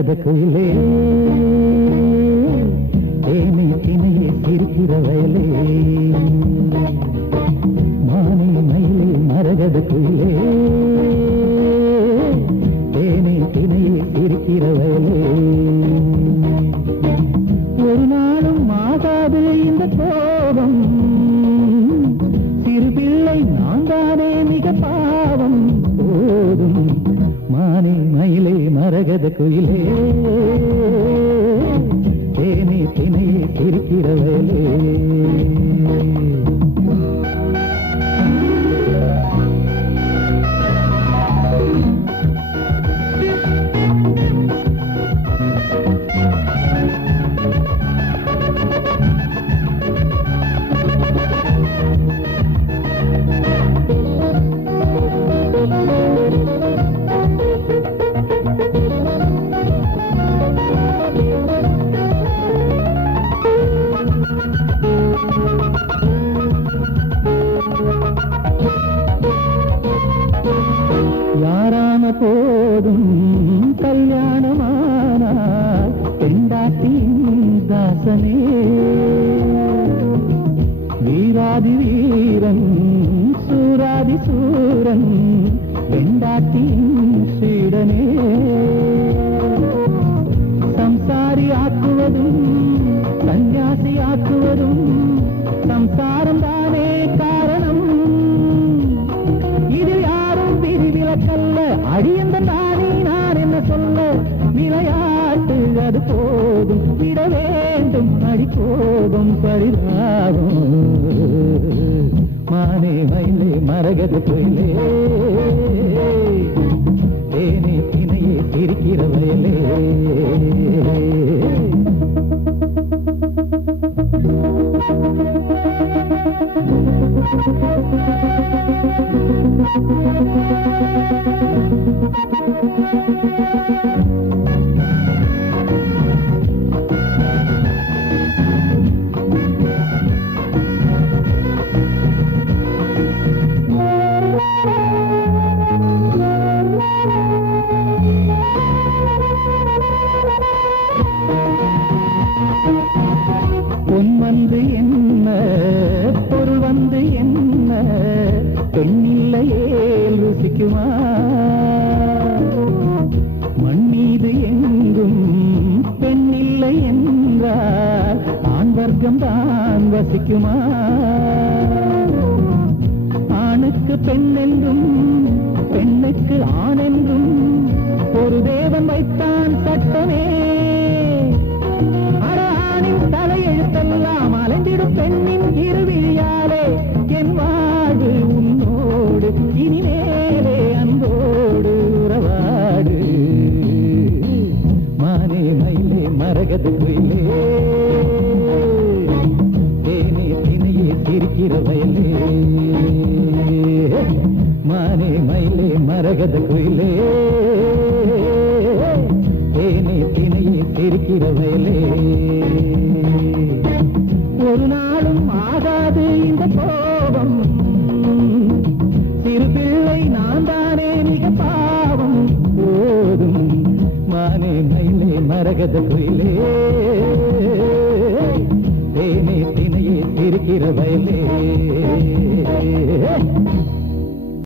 மரகத குயிலே தேனை தினையே சிரிக்கிற வயலே மானே மயிலே மரகத குயிலே தேனை தினையே சிரிக்கிற வயலே ஒரு நாளும் ஆகாது இந்த கோபம் சிறு பிள்ளை நான் தானே மிக பாவம் போதும் மானே மயிலே மரகத குயிலே தேனே தினையே சிரிக்கிற வயலே யாரான போதும் கல்யாணமானார் பெண்டாட்டியின் தாசனே வீராதி வீரன் சூராதி சூரன் பெண்டாட்டியின் சீடனே சம்சாரி ஆக்குவதும் சந்நியாசி ஆக்குவதும் சம்சாரம் தானே காரணம் இது யாரும் விதிவிலக்கல்ல அழியந்த நானே நான் என்ன சொல்ல விளையாட்டு அது போதும் விட வேண்டும் அடி போதும் பரிதாபம் மானே மயிலே மரகத குயிலே தேனே தினையே சிரிக்கிற வயலே பொன் வந்து என்ன பொருள் வந்து என்ன பெண்ணில்லையே ருசிக்குமா மண் மீது எங்கும் பெண்ணில்லை என்றால் ஆண் வர்க்கம் தான் வசிக்குமா ஆணுக்கு பெண் என்றும் பெண்ணுக்கு ஆண் என்றும் ஒரு தேவன் வைத்தான் சட்டமே தலையெழுத்தெல்லாம் அலைந்திடும் பெண்ணின் இருவிழியாலே என் வாழ்வு உன்னோடு இனிமேலே அன்போடு உறவாடு மானே மயிலே மரகத குயிலே தேனே தினையே சிரிக்கிற வயலே மானே மயிலே மரகத குயிலே தேனே தினையே சிரிக்கிற வயலே ஒரு நாளும் ஆகாது இந்த கோபம் சிறு பிள்ளை நான் தானே மிக பாவம் போதும் மானே மயிலே மரகத குயிலே தேனே தினையே சிரிக்கிற வயலே